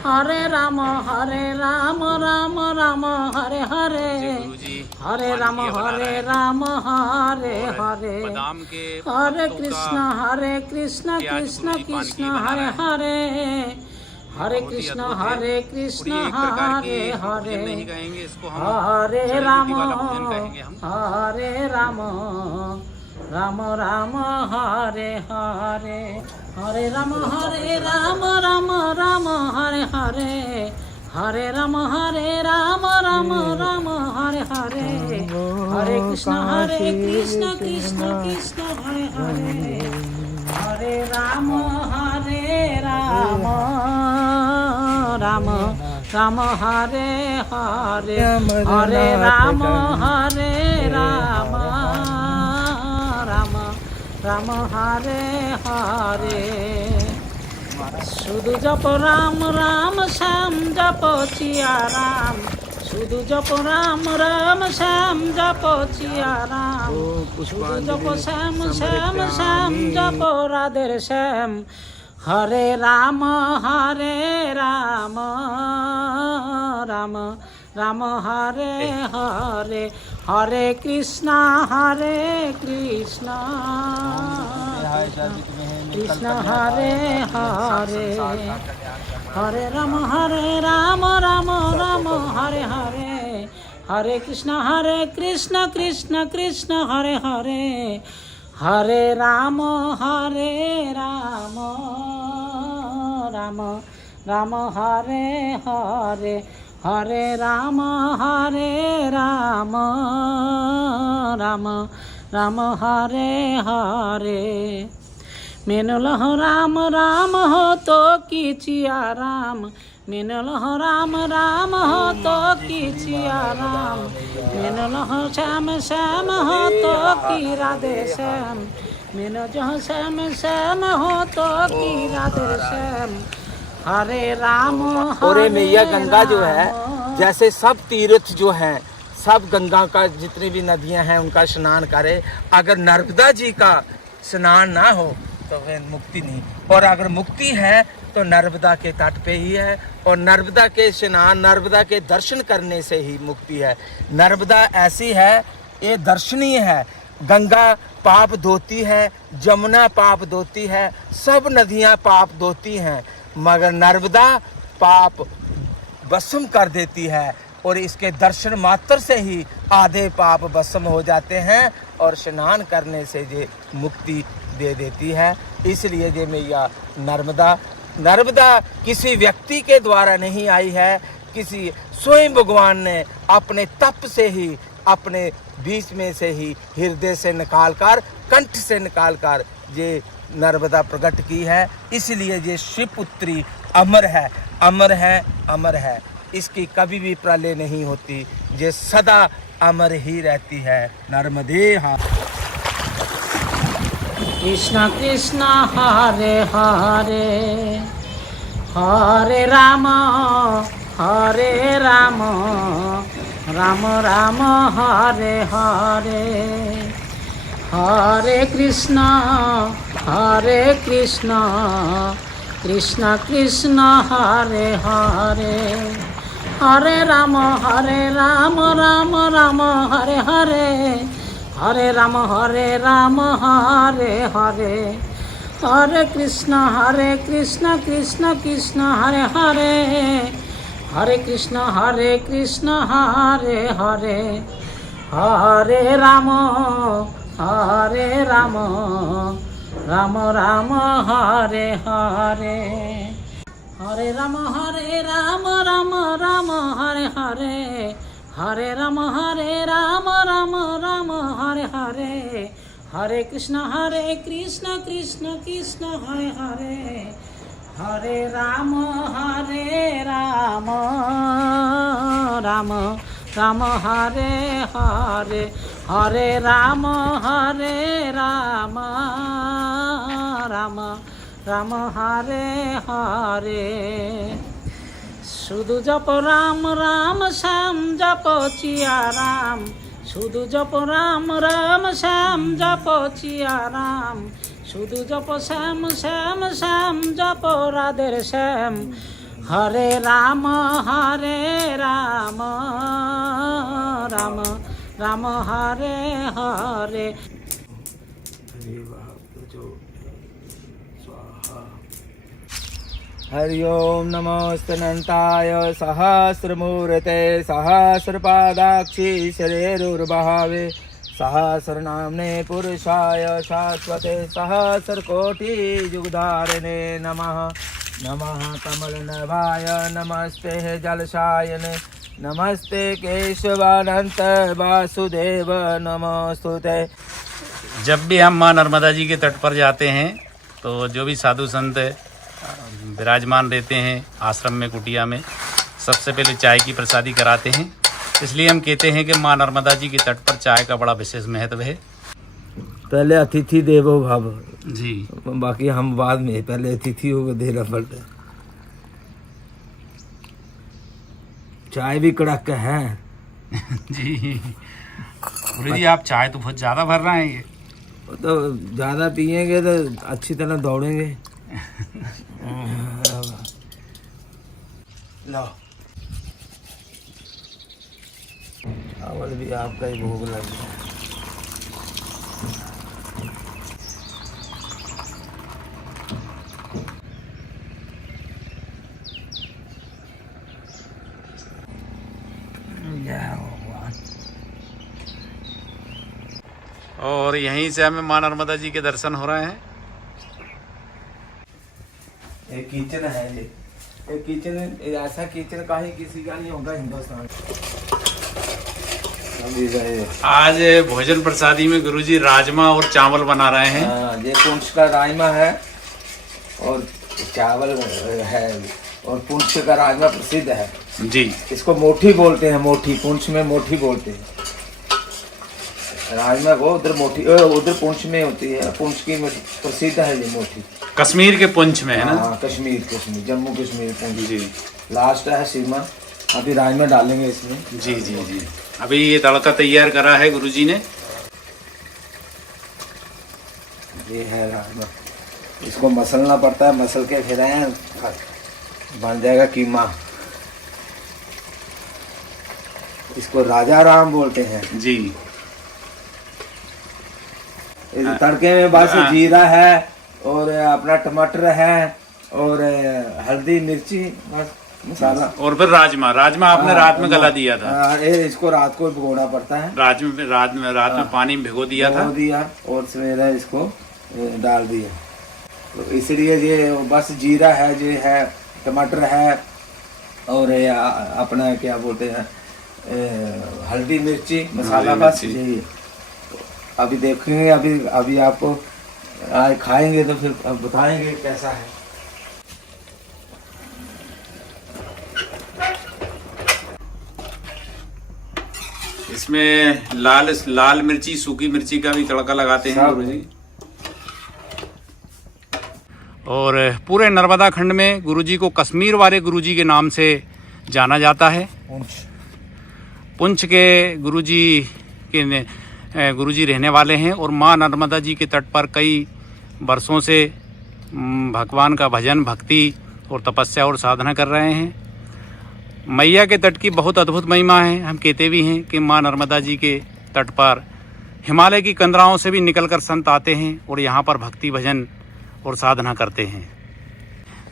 हरे राम राम राम हरे हरे, हरे राम हरे हरे, हरे कृष्ण कृष्ण कृष्ण हरे हरे, हरे कृष्ण हरे हरे, हरे राम राम राम हरे हरे, हरे राम राम हरे हरे, हरे राम राम हरे हरे, हरे कृष्ण कृष्ण हरे हरे, हरे राम राम राम हरे हरे, हरे राम राम हरे हरे। शुधु जप राम राम श्याम जप चिया राम, शुधु जप राम राम श्याम जप चिया राम, शुधु जप श्याम श्याम श्याम जप राधे श्याम, हरे राम राम राम हरे हरे, हरे कृष्णा कृष्ण हरे हरे, हरे राम राम हरे हरे, हरे कृष्ण कृष्ण हरे हरे, हरे राम राम हरे हरे, हरे राम राम हरे हरे। मेनलह राम हो तो कीचिया राम, मेनलह राम हो तो कीचिया राम, मेनलह श्याम हो तो की राधे श्याम, मेनो जो श्याम हो तो की राधे श्याम, हरे राम और मैया गंगा जो है, जैसे सब तीर्थ जो हैं, सब गंगा का जितनी भी नदियां हैं उनका स्नान करे। अगर नर्मदा जी का स्नान ना हो तो वह मुक्ति नहीं, और अगर मुक्ति है तो नर्मदा के तट पे ही है, और नर्मदा के स्नान नर्मदा के दर्शन करने से ही मुक्ति है। नर्मदा ऐसी है, ये दर्शनीय है। गंगा पाप धोती है, जमुना पाप धोती है, सब नदियां पाप धोती हैं, मगर नर्मदा पाप भस्म कर देती है, और इसके दर्शन मात्र से ही आधे पाप भस्म हो जाते हैं, और स्नान करने से ये मुक्ति दे देती है। इसलिए ये मैया नर्मदा किसी व्यक्ति के द्वारा नहीं आई है, किसी स्वयं भगवान ने अपने तप से ही, अपने बीच में से ही, हृदय से निकालकर, कंठ से निकालकर ये नर्मदा प्रकट की है। इसलिए ये शिवपुत्री अमर है, इसकी कभी भी प्रलय नहीं होती, ये सदा अमर ही रहती है। नर्मदे हा। कृष्ण कृष्ण हरे हरे, हरे राम राम हरे हरे, हरे कृष्ण कृष्ण हरे हरे, हरे राम हरे हरे, हरे राम हरे हरे, हरे कृष्ण कृष्ण हरे हरे, हरे कृष्ण हरे हरे, हरे राम राम हरे हरे, हरे राम हरे हरे, हरे राम हरे हरे, हरे कृष्ण कृष्ण हरे हरे, हरे राम राम हरे हरे, हरे राम राम हरे हरे। शुधु जप राम श्याम जप चिया राम, शुधु जप राम श्याम जप चिया राम, शुधु जप श्याम जप राधे श्याम, हरे राम राम राम हरे हरे। हरि ओम नमोस्तनन्ताय सहस्रमूर्ते सहस्रपादाक्षी शरीरुर्भावे सहस्रनाम्ने पुरुषाय शाश्वते सहस्रकोटि युगधारिणे नमः। नमः कमलनभाय नमस्ते जलशायने नमस्ते केशवानंत वासुदेव नमोस्तुते। जब भी हम माँ नर्मदा जी के तट पर जाते हैं तो जो भी साधु संत विराजमान रहते हैं आश्रम में, कुटिया में, सबसे पहले चाय की प्रसादी कराते हैं। इसलिए हम कहते हैं कि माँ नर्मदा जी के तट पर चाय का बड़ा विशेष महत्व है। पहले अतिथि देवो भव जी, बाकी हम बाद में, पहले अतिथि को देना पड़ता है। चाय भी कड़क है जी। गुरु जी आप चाय तो बहुत ज़्यादा भर रहे हैं। ये तो ज़्यादा पिएंगे तो अच्छी तरह दौड़ेंगे। लो चावल भी आपका ही भोग लग गया। और यहीं से हमें माँ नर्मदा जी के दर्शन हो रहे हैं। एक किचन है ये, एक किचन, ऐसा किचन का ही किसी का नहीं होगा हिंदुस्तान। आज भोजन प्रसादी में गुरुजी राजमा और चावल बना रहे हैं। ये पुंछ का राजमा है और चावल है, और पुंछ का राजमा प्रसिद्ध है जी। इसको मोठी बोलते हैं, मोठी, पुंछ में मोठी बोलते हैं राजमा को। उधर मोठी, उधर पुंछ में होती है, पुंछ की प्रसिद्ध है ये मोठी। कश्मीर के पुंछ में है ना? हाँ, कश्मीर, जम्मू कश्मीर पुंछ जी। लास्ट है सीमा। अभी राजमा डालेंगे इसमें। जी जी जी। अभी ये तड़का तैयार करा है गुरुजी ने। ये है राजमा, इसको मसलना पड़ता है, मसल के फिर बन जाएगा कीमा। इसको राजा राम बोलते हैं जी। इस तड़के में बस जीरा है और अपना टमाटर है और हल्दी मिर्ची, बस मसाला। और फिर राजमा आपने रात में गला दिया था। इसको रात को भिगोना पड़ता है। रात में पानी में भिगो दिया था और सवेरे इसको डाल दिया। तो इसलिए ये बस जीरा है, ये है टमाटर है और अपना क्या बोलते हैं हल्दी मिर्ची मसाला, बस यही। अभी देखेंगे, अभी आपको खाएंगे तो फिर बताएंगे कैसा है। इसमें लाल मिर्ची, सूखी मिर्ची का भी तड़का लगाते हैं गुरुजी। और पूरे नर्मदा खंड में गुरुजी को कश्मीर वाले गुरुजी के नाम से जाना जाता है। पुंछ के गुरुजी रहने वाले हैं और माँ नर्मदा जी के तट पर कई वर्षों से भगवान का भजन, भक्ति और तपस्या और साधना कर रहे हैं। मैया के तट की बहुत अद्भुत महिमा है। हम कहते भी हैं कि माँ नर्मदा जी के तट पर हिमालय की कंदराओं से भी निकलकर संत आते हैं और यहाँ पर भक्ति, भजन और साधना करते हैं।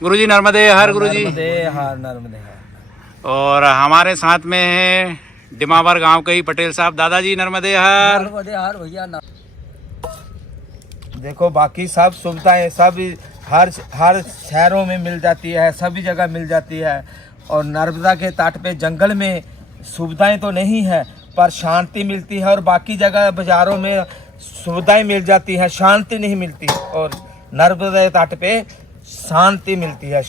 गुरुजी नर्मदे हर। गुरुजी नर्मदे हर। और हमारे साथ में है डिमावर गांव के ही पटेल साहब। दादाजी नर्मदे हर। भैया। देखो बाकी सब सुविधाएं सब हर शहरों में मिल जाती है, सभी जगह मिल जाती है। और नर्मदा के तट पे जंगल में सुविधाएं तो नहीं है पर शांति मिलती है, और बाकी जगह बाजारों में सुविधाएं मिल जाती है, शांति नहीं मिलती। और नर्मदा तट पे शांति मिलती है,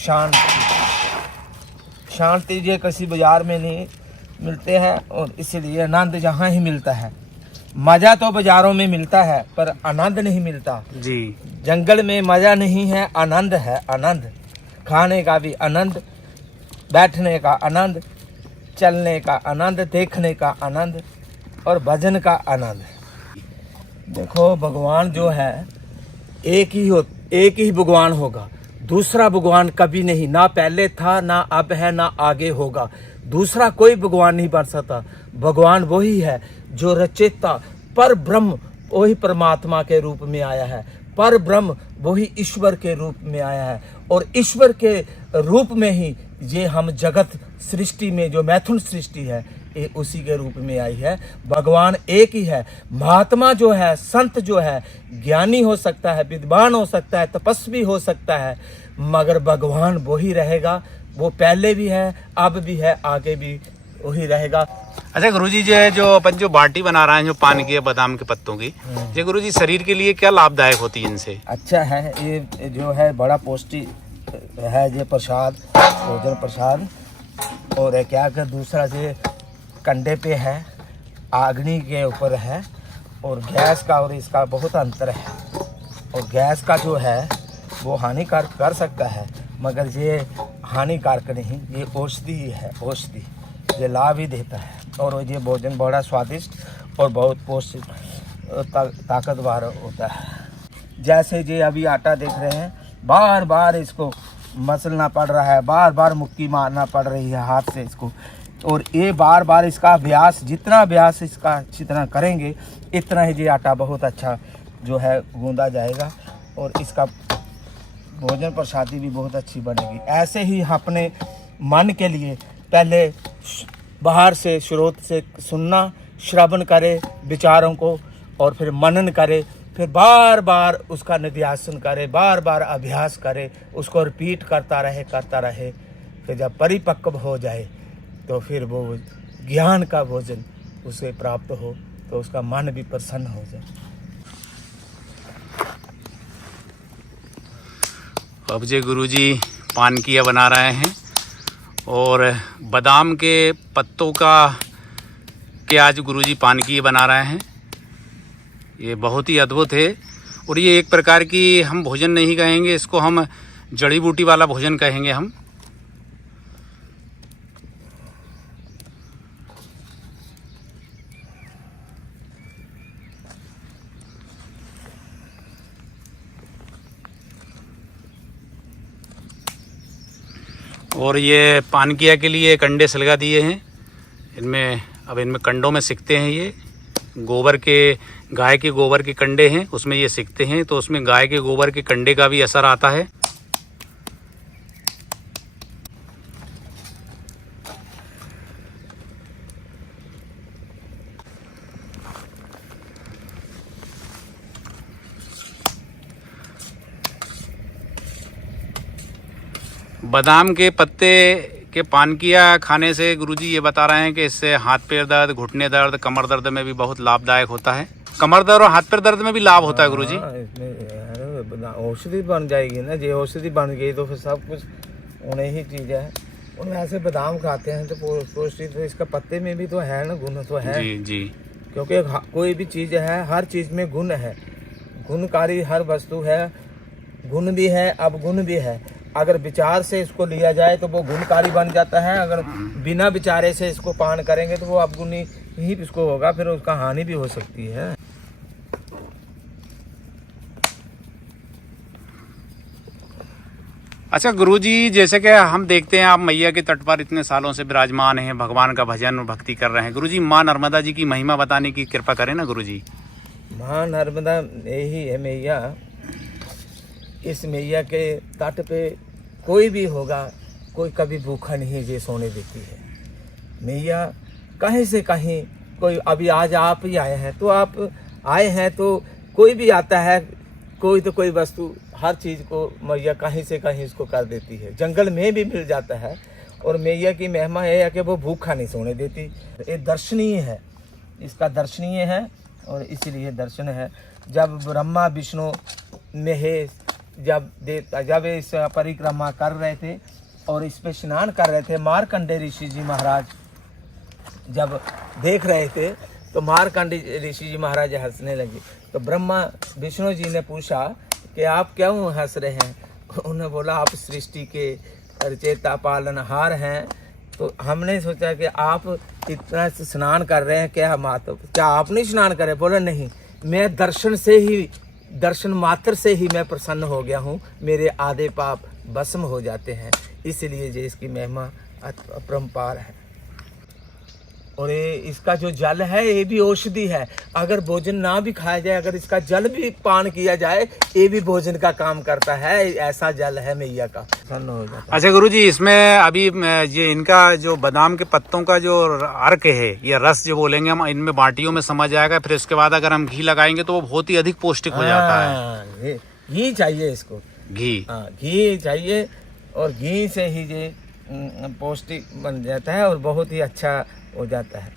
शांति जो किसी बाजार में नहीं मिलते हैं। और इसलिए आनंद यहाँ ही मिलता है। मज़ा तो बाजारों में मिलता है पर आनंद नहीं मिलता जी। जंगल में मज़ा नहीं है, आनंद है। आनंद खाने का भी आनंद, बैठने का आनंद, चलने का आनंद, देखने का आनंद और भजन का आनंद। देखो भगवान जो है एक ही भगवान होगा। दूसरा भगवान कभी नहीं, ना पहले था, ना अब है, ना आगे होगा। दूसरा कोई भगवान नहीं बन सकता। भगवान वही है जो रचेता पर ब्रह्म, वही परमात्मा के रूप में आया है। पर ब्रह्म वही ईश्वर के रूप में आया है, और ईश्वर के रूप में ही ये हम जगत सृष्टि में जो मैथुन सृष्टि है ये उसी के रूप में आई है। भगवान एक ही है। महात्मा जो है, संत जो है, ज्ञानी हो सकता है, विद्वान हो सकता है, तपस्वी हो सकता है, मगर भगवान वही रहेगा। वो पहले भी है, अब भी है, आगे भी वही रहेगा। अच्छा गुरुजी, जो अपन जो बाटी बना रहे हैं जो पान की बादाम के पत्तों की, ये गुरुजी शरीर के लिए क्या लाभदायक होती है इनसे? अच्छा है, ये जो है बड़ा पौष्टिक है, ये प्रसाद, भोजन प्रसाद। और ये क्या कर दूसरा से कंडे पे है, अग्नि के ऊपर है, और गैस का और इसका बहुत अंतर है। और गैस का जो है वो हानिकारक कर सकता है, मगर ये हानिकारक नहीं, ये औषधि है, औषधि ये लाभ ही देता है। और ये भोजन बड़ा स्वादिष्ट और बहुत पौष्टिक ताकतवर होता है। जैसे ये अभी आटा देख रहे हैं, बार बार इसको मसलना पड़ रहा है, बार बार मुक्की मारना पड़ रही है हाथ से इसको। और ये बार बार इसका अभ्यास, जितना अभ्यास इसका जितना करेंगे इतना ही ये आटा बहुत अच्छा जो है गूंदा जाएगा, और इसका भोजन प्रसादी भी बहुत अच्छी बनेगी। ऐसे ही अपने मन के लिए पहले बाहर से स्रोत से सुनना, श्रवण करे विचारों को, और फिर मनन करे, फिर बार बार उसका निध्यासन करे, बार बार अभ्यास करे, उसको रिपीट करता रहे। फिर जब परिपक्व हो जाए तो फिर वो ज्ञान का भोजन उसे प्राप्त हो, तो उसका मन भी प्रसन्न हो जाए। अब जे गुरुजी पान किया बना रहे हैं, और बादाम के पत्तों का के आज गुरुजी पान किया बना रहे हैं। ये बहुत ही अद्भुत है, और ये एक प्रकार की हम भोजन नहीं कहेंगे, इसको हम जड़ी बूटी वाला भोजन कहेंगे हम। और ये पानकिया के लिए कंडे सलगा दिए हैं, इनमें कंडों में सिकते हैं। ये गोबर के, गाय के गोबर के कंडे हैं, उसमें ये सिकते हैं, तो उसमें गाय के गोबर के कंडे का भी असर आता है। बादाम के पत्ते के पानकिया खाने से गुरुजी ये बता रहे हैं कि इससे हाथ पैर दर्द, घुटने दर्द, कमर दर्द में भी बहुत लाभदायक होता है। कमर दर्द और हाथ पैर दर्द में भी लाभ होता है गुरुजी। इसमें औषधि बन जाएगी ना, ये औषधि बन गई तो फिर सब कुछ उन्हें ही चीज़ है। उनमें ऐसे बादाम खाते हैं तो पौष्टिक, तो इसका पत्ते में भी तो है ना, गुण तो है जी जी। क्योंकि कोई भी चीज़ है, हर चीज़ में गुण है, गुणकारी हर वस्तु है, गुण भी है, अवगुण भी है। अगर विचार से इसको लिया जाए तो वो गुणकारी बन जाता है, अगर बिना विचारे से इसको पान करेंगे तो वो अवगुणी ही इसको होगा, फिर उसका हानि भी हो सकती है। अच्छा गुरुजी, जैसे कि हम देखते हैं आप मैया के तट पर इतने सालों से विराजमान हैं, भगवान का भजन और भक्ति कर रहे हैं। गुरुजी, माँ नर्मदा जी की महिमा बताने की कृपा करें ना गुरुजी। माँ नर्मदा यही है मैया। इस मैया के तट पे कोई भी होगा, कोई कभी भूखा नहीं ये सोने देती है। मैया कहीं से कहीं, कोई अभी आज आप ही आए हैं, तो आप आए हैं तो कोई भी आता है, कोई तो कोई वस्तु, हर चीज़ को मैया कहीं से कहीं इसको कर देती है। जंगल में भी मिल जाता है, और मैया की महिमा है कि वो भूखा नहीं सोने देती। ये दर्शनीय है, इसका दर्शनीय है, और इसीलिए दर्शन है। जब ब्रह्मा विष्णु महेश जब इस परिक्रमा कर रहे थे और इस पे स्नान कर रहे थे, मार्कंडे ऋषि जी महाराज जब देख रहे थे तो मार्कंडे ऋषि जी महाराज हंसने लगे। तो ब्रह्मा विष्णु जी ने पूछा कि आप क्यों हंस रहे हैं? उन्होंने बोला आप सृष्टि के रचयिता पालनहार हैं, तो हमने सोचा कि आप इतना स्नान कर रहे हैं, क्या आप नहीं स्नान करें? बोला नहीं, मैं दर्शन मात्र से ही मैं प्रसन्न हो गया हूँ, मेरे आधे पाप भस्म हो जाते हैं। इसलिए जो इसकी महिमा अपरंपार है। और ये इसका जो जल है ये भी औषधि है। अगर भोजन ना भी खाया जाए, अगर इसका जल भी पान किया जाए, ये भी भोजन का काम करता है। ऐसा जल है मैया का। प्रसन्न हो जाता है। अच्छा गुरुजी, इसमें अभी ये इनका जो बादाम के पत्तों का जो अर्क है, ये रस जो बोलेंगे हम, इनमें बाटियों में समझ जाएगा। फिर उसके बाद अगर हम घी लगाएंगे तो वो बहुत ही अधिक पौष्टिक हो जाता है। घी चाहिए इसको, घी। हाँ, घी चाहिए। और घी से ही ये पौष्टिक बन जाता है और बहुत ही अच्छा हो जाता है।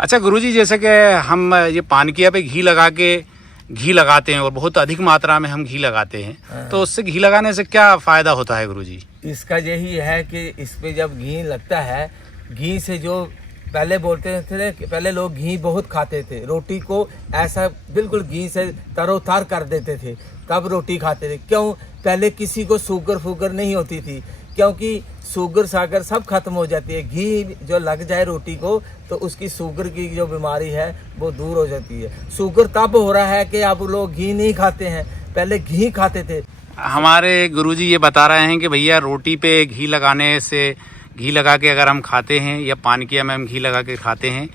अच्छा गुरुजी, जैसे कि हम ये पानकिया पे घी लगाते हैं और बहुत अधिक मात्रा में हम घी लगाते हैं, तो उससे घी लगाने से क्या फायदा होता है गुरुजी? इसका यही है कि इस पे जब घी लगता है, घी से जो पहले बोलते थे कि पहले लोग घी बहुत खाते थे, रोटी को ऐसा बिल्कुल घी से तरोतार कर देते थे, तब रोटी खाते थे। क्यों? पहले किसी को शुगर नहीं होती थी, क्योंकि शुगर सागर सब खत्म हो जाती है। घी जो लग जाए रोटी को तो उसकी शुगर की जो बीमारी है वो दूर हो जाती है। शुगर तब हो रहा है कि अब लोग घी नहीं खाते हैं, पहले घी खाते थे। हमारे गुरुजी ये बता रहे हैं कि भैया रोटी पे घी लगाने से, घी लगा के अगर हम खाते हैं या पानकिया में हम घी लगा के खाते हैं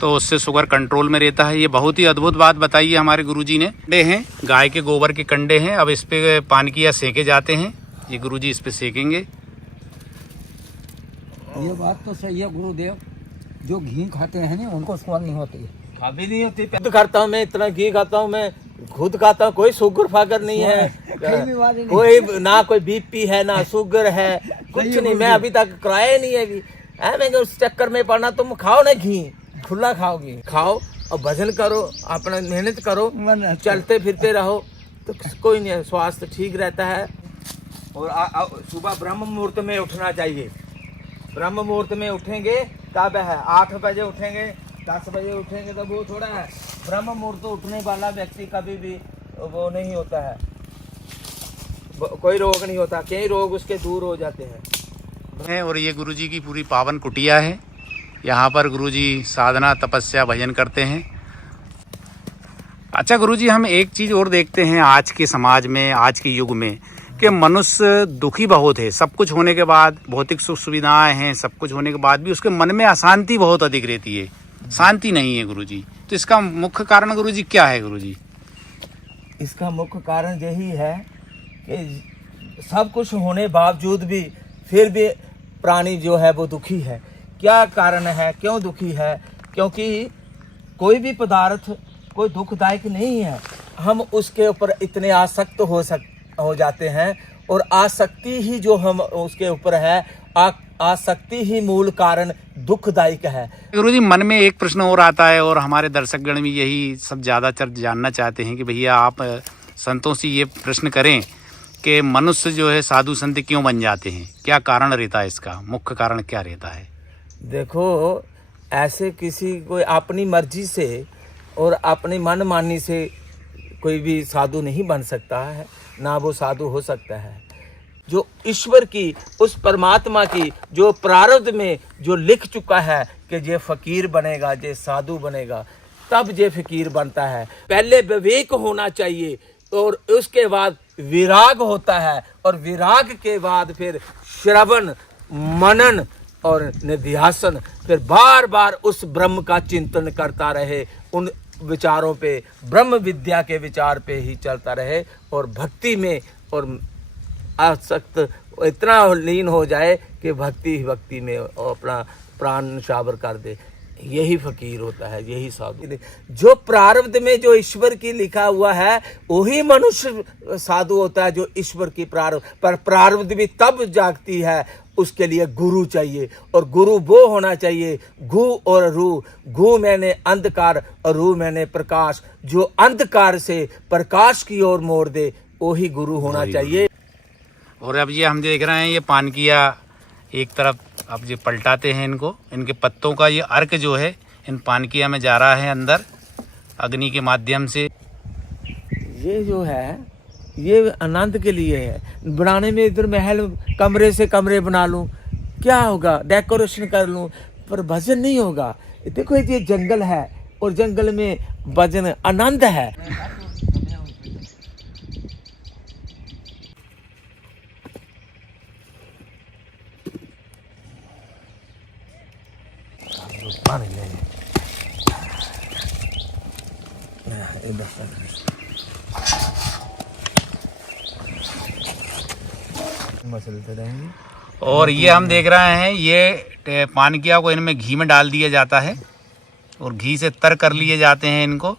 तो उससे शुगर कंट्रोल में रहता है। ये बहुत ही अद्भुत बात बताई है हमारे गुरुजी ने। कंडे हैं, गाय के गोबर के कंडे हैं। अब इस पे पानकिया सेके जाते हैं। ये गुरुजी इस पे सेकेंगे। ये बात तो सही है गुरुदेव, जो घी खाते हैं ना उनको स्वाद नहीं होती है। कभी नहीं होती। खुद खाता हूँ मैं, इतना घी खाता हूँ मैं, खुद खाता हूँ। कोई शुगर फागर नहीं है, कोई ना कोई बीपी है ना शुगर है, कुछ नहीं। मैं अभी तक कराया नहीं है अभी। मैं उस चक्कर में पड़ना। तुम खाओ ना घी, खुला खाओगे, खाओ और भजन करो, अपना मेहनत करो, चलते फिरते रहो तो कोई नहीं, स्वास्थ्य ठीक रहता है। और सुबह ब्रह्म मुहूर्त में उठना चाहिए। ब्रह्म मुहूर्त में उठेंगे तब है, 8 बजे उठेंगे, 10 बजे उठेंगे तो वो थोड़ा है। ब्रह्म मुहूर्त उठने वाला व्यक्ति कभी भी वो नहीं होता है, कोई रोग नहीं होता, कई रोग उसके दूर हो जाते हैं। और ये गुरुजी की पूरी पावन कुटिया है। यहाँ पर गुरुजी साधना, तपस्या, भजन करते हैं। अच्छा गुरुजी, हम एक चीज़ और देखते हैं आज के समाज में, आज के युग में, कि मनुष्य दुखी बहुत है। सब कुछ होने के बाद, भौतिक सुख सुविधाएं हैं, सब कुछ होने के बाद भी उसके मन में अशांति बहुत अधिक रहती है, शांति नहीं है गुरुजी। तो इसका मुख्य कारण गुरुजी क्या है गुरुजी? इसका मुख्य कारण यही है कि सब कुछ होने बावजूद भी फिर भी प्राणी जो है वो दुखी है। क्या कारण है, क्यों दुखी है? क्योंकि कोई भी पदार्थ कोई दुखदायक नहीं है, हम उसके ऊपर इतने आसक्त हो जाते हैं। और आसक्ति ही जो हम उसके ऊपर है, आसक्ति ही मूल कारण दुखदायक है। गुरुजी, मन में एक प्रश्न और आता है और हमारे दर्शकगण भी यही सब ज़्यादातर जानना चाहते हैं कि भैया आप संतों से ये प्रश्न करें कि मनुष्य जो है साधु संत क्यों बन जाते हैं, क्या कारण रहता है, इसका मुख्य कारण क्या रहता है? देखो, ऐसे किसी कोई अपनी मर्जी से और अपनी मनमानी से कोई भी साधु नहीं बन सकता है, ना वो साधु हो सकता है। जो ईश्वर की, उस परमात्मा की जो प्रारब्ध में जो लिख चुका है कि ये फकीर बनेगा, ये साधु बनेगा, तब ये फकीर बनता है। पहले विवेक होना चाहिए और उसके बाद विराग होता है, और विराग के बाद फिर श्रवण, मनन और निध्यासन, फिर बार बार उस ब्रह्म का चिंतन करता रहे, उन विचारों पे, ब्रह्म विद्या के विचार पे ही चलता रहे, और भक्ति में और आसक्त इतना लीन हो जाए कि भक्ति में अपना प्राण न्यौछावर कर दे। यही फकीर होता है, यही साधु। जो प्रारब्ध में जो ईश्वर की लिखा हुआ है वही मनुष्य साधु होता है, जो ईश्वर की प्रारब्ध। पर प्रारब्ध भी तब जागती है, उसके लिए गुरु चाहिए, और गुरु वो होना चाहिए घु और रू। घु मैंने अंधकार और रू मैंने प्रकाश। जो अंधकार से प्रकाश की ओर मोड़ दे, वही गुरु होना चाहिए। और अब ये हम देख रहे हैं, ये पानकिया एक तरफ अब ये पलटाते हैं इनको, इनके पत्तों का ये अर्क जो है इन पानकिया में जा रहा है अंदर अग्नि के माध्यम से। ये जो है ये आनंद के लिए है। बनाने में इधर महल, कमरे से कमरे बना लूं, क्या होगा, डेकोरेशन कर लूं, पर भजन नहीं होगा। देखो ये जंगल है और जंगल में भजन आनंद है। पानी ले मसलते रहेंगे। और ये हम देख रहे हैं, ये पानकिया को इनमें घी में डाल दिया जाता है और घी से तर कर लिए जाते हैं इनको।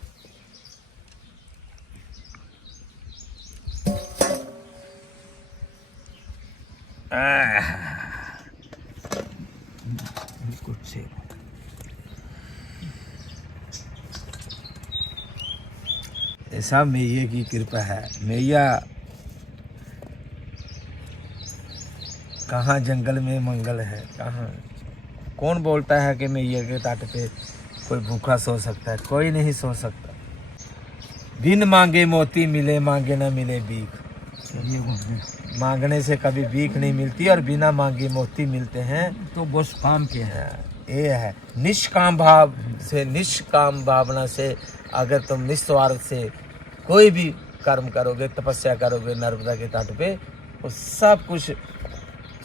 ऐसा मैया की कृपा है। मैया कहाँ जंगल में मंगल है, कहाँ कौन बोलता है कि मैया के तट पे कोई भूखा सो सकता है? कोई नहीं सो सकता। बिन मांगे मोती मिले, मांगे ना मिले भीख। मांगने से कभी भीख नहीं मिलती और बिना मांगे मोती मिलते हैं। तो बस काम के है। ये है निष्काम भाव से, निष्काम भावना से अगर तुम निस्वार्थ से कोई भी कर्म करोगे, तपस्या करोगे नर्मदा के तट पे, वो सब कुछ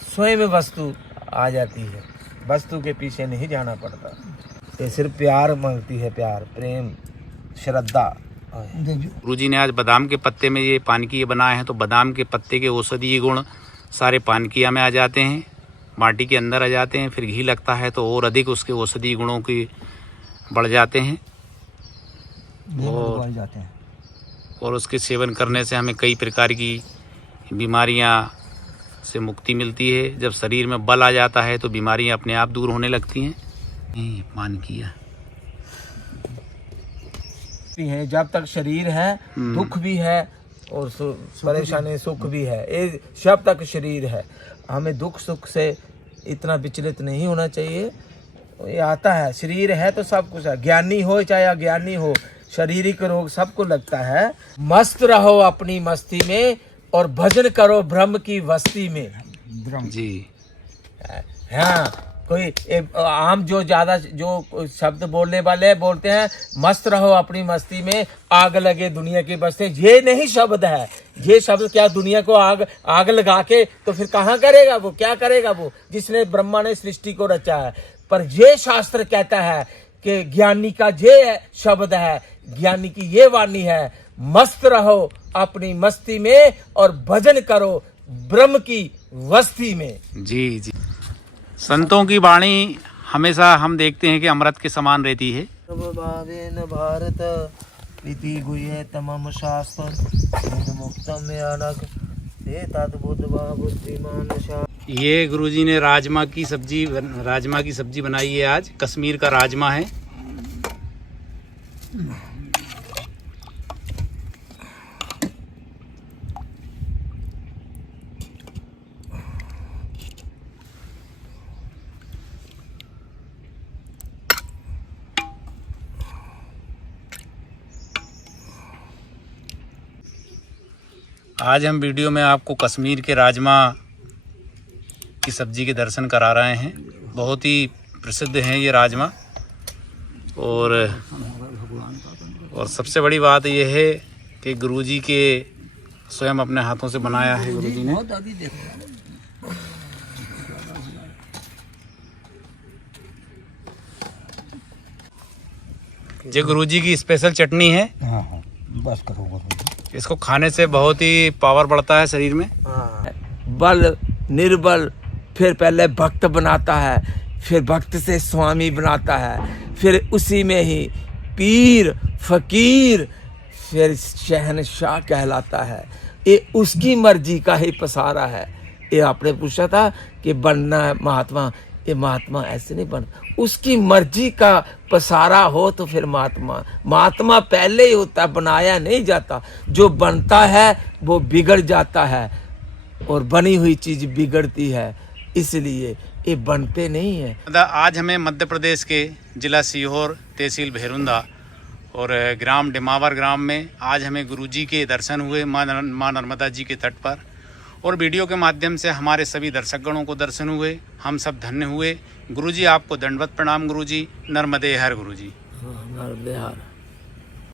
स्वयं वस्तु आ जाती है। वस्तु के पीछे नहीं जाना पड़ता। ये सिर्फ प्यार मांगती है, प्यार, प्रेम, श्रद्धा। गुरुजी ने आज बादाम के पत्ते में ये पानकिया बनाए हैं, तो बादाम के पत्ते के औषधीय गुण सारे पानकिया में आ जाते हैं, माटी के अंदर आ जाते हैं। फिर घी लगता है तो और अधिक उसके औषधीय गुणों की बढ़ जाते हैं और उसके सेवन करने से हमें कई प्रकार की बीमारियां से मुक्ति मिलती है। जब शरीर में बल आ जाता है तो बीमारियां अपने आप दूर होने लगती हैं। पानकिया है, जब तक शरीर है दुख भी है और परेशानी सुख भी है। ये जब तक शरीर है हमें दुख सुख से इतना विचलित नहीं होना चाहिए। ये आता है, शरीर है तो सब कुछ है। ज्ञानी हो चाहे अज्ञानी हो, शारीरिक रोग सबको लगता है। मस्त रहो अपनी मस्ती में और भजन करो ब्रह्म की वस्ती में। जी हाँ, कोई आम जो ज्यादा जो शब्द बोलने वाले बोलते हैं, मस्त रहो अपनी मस्ती में, आग लगे दुनिया की बस्ती। ये नहीं शब्द है। ये शब्द क्या दुनिया को आग लगा के तो फिर कहाँ करेगा वो, क्या करेगा वो, जिसने ब्रह्मा ने सृष्टि को रचा है। पर ये शास्त्र कहता है कि ज्ञानी का ये शब्द है, ज्ञानी की ये वाणी है, मस्त रहो अपनी मस्ती में और भजन करो ब्रह्म की वस्ती में। जी जी, संतों की वाणी हमेशा हम देखते हैं कि अमृत के समान रहती है। भारत प्रीति गुह्य तमम शास्त्र मुक्तम अनक ये गुरुजी ने राजमा की सब्जी बनाई है। आज कश्मीर का राजमा है। आज हम वीडियो में आपको कश्मीर के राजमा की सब्ज़ी के दर्शन करा रहे हैं। बहुत ही प्रसिद्ध हैं ये राजमा। और सबसे बड़ी बात यह है कि गुरुजी के स्वयं अपने हाथों से बनाया है गुरुजी ने। ये गुरुजी की स्पेशल चटनी है। हाँ, बस करो। इसको खाने से बहुत ही पावर बढ़ता है शरीर में। बल निर्बल, फिर पहले भक्त बनाता है, फिर भक्त से स्वामी बनाता है, फिर उसी में ही पीर फकीर, फिर शहनशाह कहलाता है। ये उसकी मर्जी का ही पसारा है। ये आपने पूछा था कि बनना है महात्मा, ये महात्मा ऐसे नहीं बनता। उसकी मर्जी का पसारा हो तो फिर महात्मा पहले ही होता, बनाया नहीं जाता। जो बनता है वो बिगड़ जाता है और बनी हुई चीज बिगड़ती है, इसलिए ये बनते नहीं है। आज हमें मध्य प्रदेश के जिला सीहोर, तहसील भैरुंदा और ग्राम डिमावर ग्राम में आज हमें गुरुजी के दर्शन हुए माँ नर्मदा जी के तट पर। और वीडियो के माध्यम से हमारे सभी दर्शकगणों को दर्शन हुए। हम सब धन्य हुए। गुरुजी आपको दंडवत प्रणाम। गुरुजी नर्मदे हर। गुरुजी नर्मदे हर।